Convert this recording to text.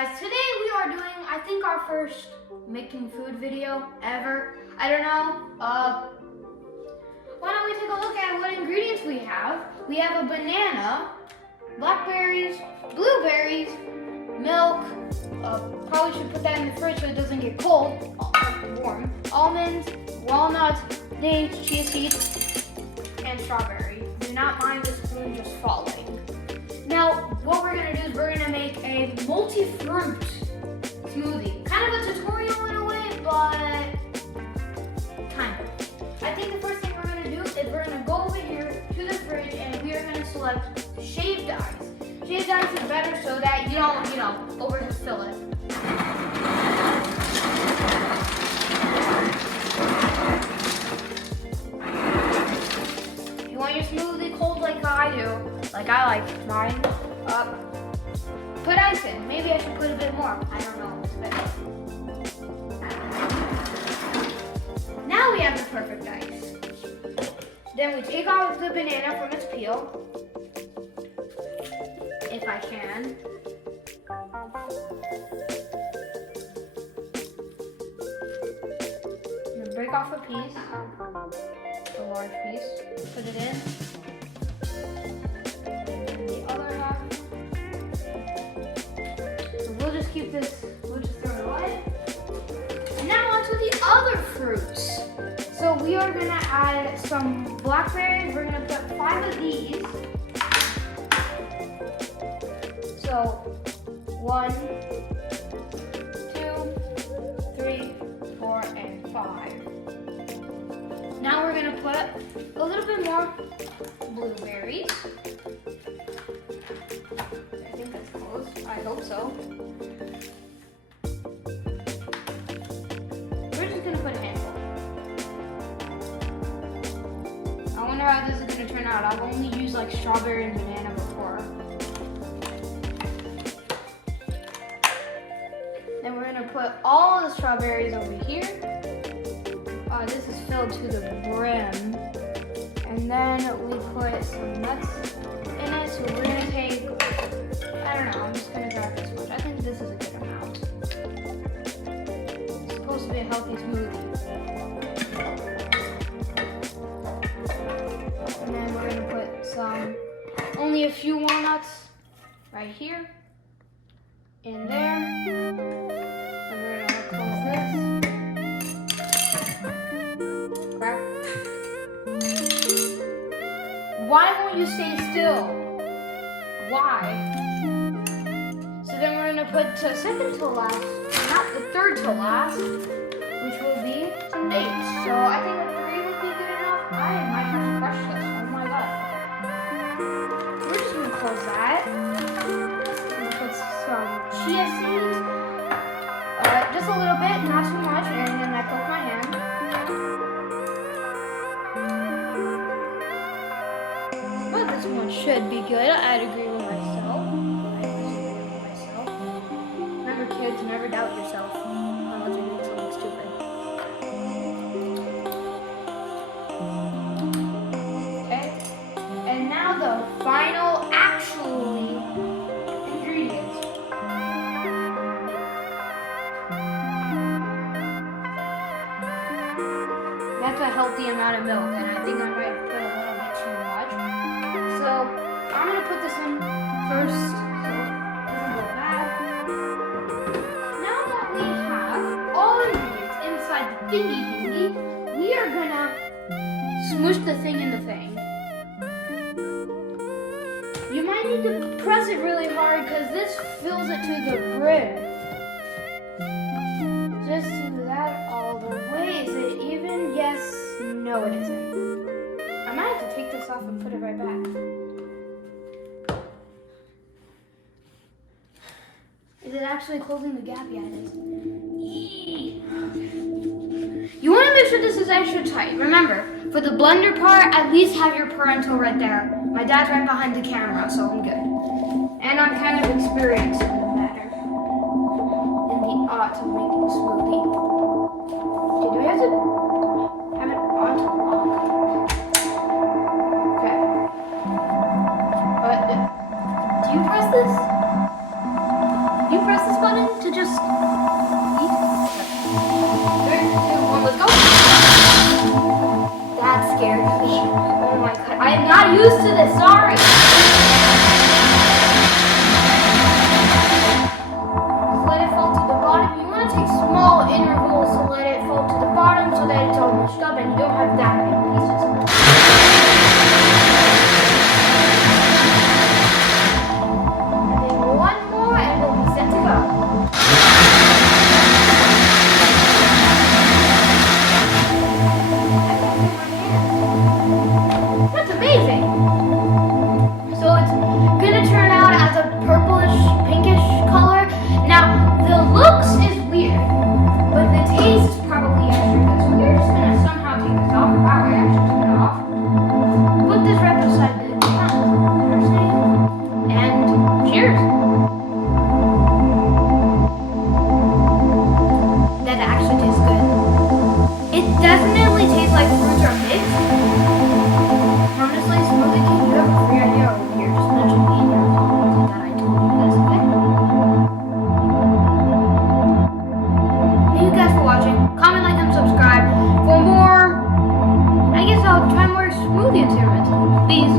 guys, today we are doing, I think, our first making food video ever. I don't know. Why don't we take a look at what ingredients we have? We have a banana, blackberries, blueberries, milk. Probably should put that in the fridge so it doesn't get cold, warm. Almonds, walnuts, dates, chia seeds, and strawberry. Do not mind the spoon just falling. Now, what we're gonna do is we're gonna make a multi-fruit smoothie. Kind of a tutorial in a way, but kind of. I think the first thing we're gonna do is we're gonna go over here to the fridge and we are gonna select shaved ice. Shaved ice is better so that you don't, overfill it. You want your smoothie cold like I do, like I like mine. Put ice in. Maybe I should put a bit more. I don't know. Now we have the perfect ice. Then we take off the banana from its peel, if I can. And break off a piece, a large piece. Put it in. Keep this, we'll just throw it away. And now onto the other fruits. So we are gonna add some blackberries. We're gonna put 5 of these. So 1, 2, 3, 4, and 5. Now we're gonna put a little bit more blueberries. I think that's close. I hope so. Put a handful. I wonder how this is going to turn out. I've only used like strawberry and banana before. Then we're going to put all the strawberries over here. This is filled to the brim. And then we put some nuts in it. So we're going to take, I don't know, I'm just going to grab this much. I think this is a good amount. It's supposed to be a healthy smoothie. And then we're going to put only a few walnuts right here, in there. And we're going to close this. Crack. Why won't you stay still? Why? So then we're going to put second to last, not the third to last, which will be some dates. So I think a 3 would be good enough. I might have to crush this. Oh my god. We're just going to close that. We're going to put some chia seeds. Just a little bit, not too much. And then I poke my hand. But this one should be good. I'd agree with myself. Remember, kids, never doubt yourself unless you're doing something stupid. Okay? And now the final, actually, ingredients. That's a healthy amount of milk, and I think I might put a little bit too much. So I'm gonna put this in first. So this is bad. Now that we have all ingredients inside the thingy, we are gonna smush the thing in the thing. You might need to press it really hard because this fills it to the brim. Just do that all the way. Is it even? Yes. No, it isn't. I might have to take this off and put it right back. Is it actually closing the gap? Yeah, it is. You want to make sure this is extra tight. Remember, for the blender part, at least have your parental right there. My dad's right behind the camera, so I'm good. And I'm kind of experienced in the matter. In the art of making a smoothie. Okay, do we have to have it on to lock? Okay. But do you press this? You press this button to just eat? 3, 2, 1, let's go. That scared me. Oh my god. I am not used to this, sorry. Just let it fall to the bottom. You want to take small intervals to let it fall to the bottom so that it's all mushed up and you don't have that many pieces. And then one more and we'll be set to go. That's amazing. So it's gonna turn out as a purplish, pinkish color. Now the looks is weird, but the taste is probably extra good. So we're just gonna somehow take this off. Wow, we actually took it off. Put this right beside the can, and cheers. That actually tastes good. It definitely tastes like fruits are mixed. Honestly, Smoothie King, you have a free idea over here. Just mention me in your comments that I told you guys, okay? Thank you guys for watching. Comment, like, and subscribe for more. I guess I'll try more smoothie experiments. Peace.